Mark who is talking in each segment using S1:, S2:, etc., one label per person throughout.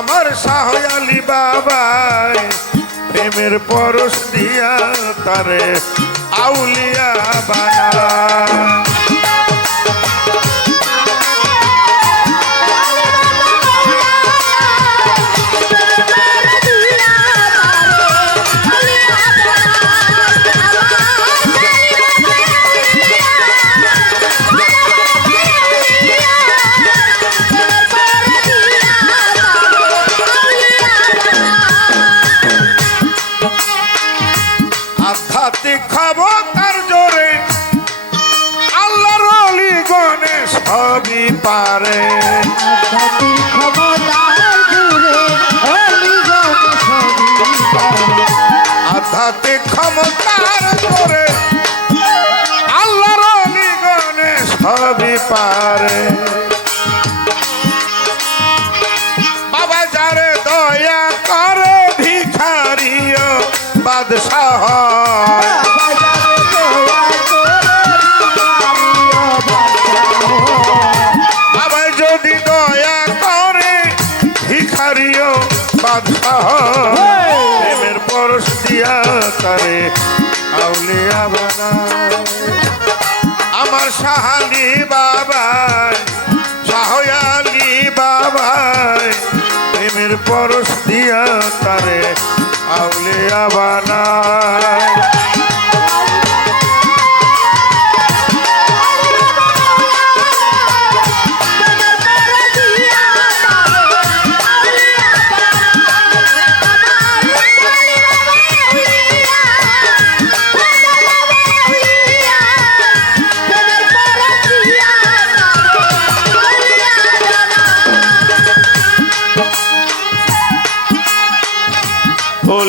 S1: আমার সাহয়ালি বাবাই প্রেমের পরশ দিয়া তারে আউলিয়া বানা পারে। আধ্যাত্মিক ক্ষমতার জোরে আল্লাহর অলি গণে সবই পারে। বাবা যারে দয়া করে ভিখারিও বাদশাহ দিয়া তারে আউলিয়া বানায় আমার সাহালি বাবাই সাহয়ালি বাবাই, প্রেমের পরশ দিয়া তারে আউলিয়া বানায়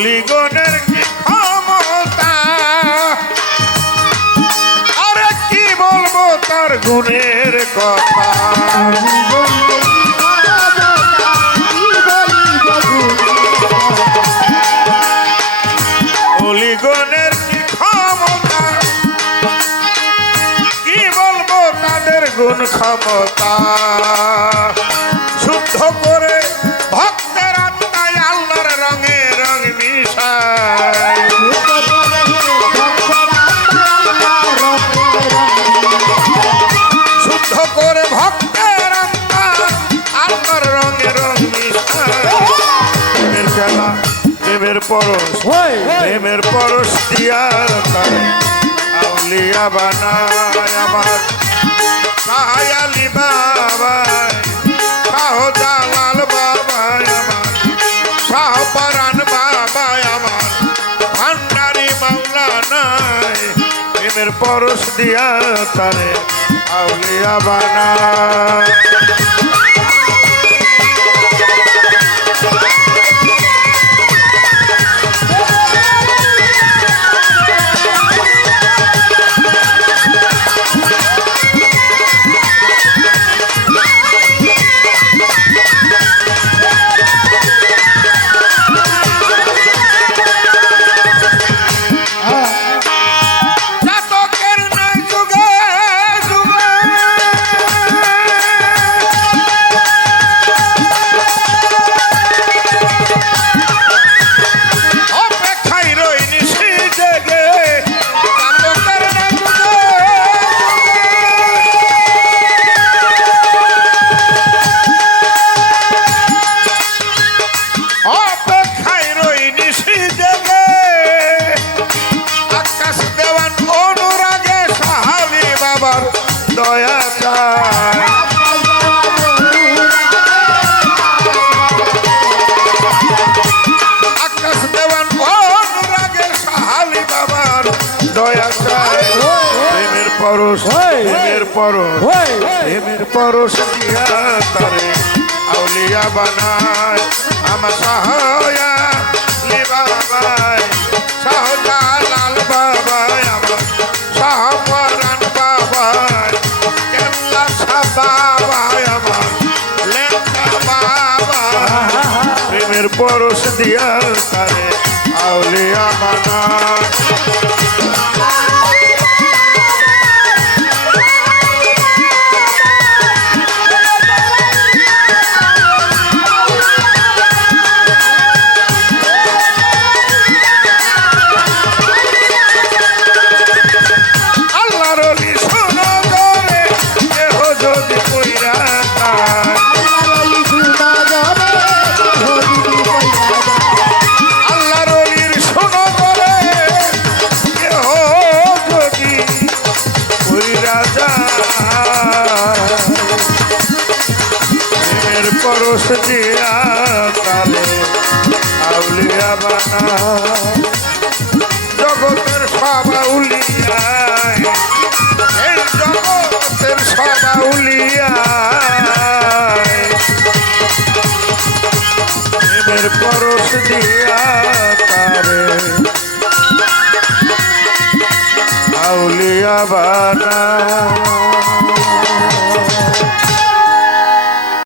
S1: পলিগনের কি ক্ষমতা? আরে কি বলব তার গুণের কথা? পলিগনের কি ক্ষমতা? কি বলব তাদের গুণ ক্ষমতা? শুদ্ধ করে পরশ প্রেমের পরশ দিয়া তারে আউলিয়া বানায় আমার সাহায়ালি বাবাই শাহ জালাল বাবাই আমার শাহ পরাণ বাবাই আমার ভান্ডারি মাওলা নাই প্রেমের পরশ দিয়া তারে আউলিয়া বানায় দয়া চায় আকাশ দেওয়ান অনুরাগে সাহালি বাবার দয়া চায় প্রেমের পরশ প্রেমের পরশ প্রেমের পরশ দিয়া তারে আউলিয়া বানায় আমার সাহায়া প্রেমের পরশ দিয়া তারে আউলিয়া বানা পরশ দিয়া তালে আউলিয়া বানা জগতের সবাউলিয়ায় এই জগতের সবাউলিয়ায় প্রেমের পরশ দিয়া তারে আউলিয়া বানা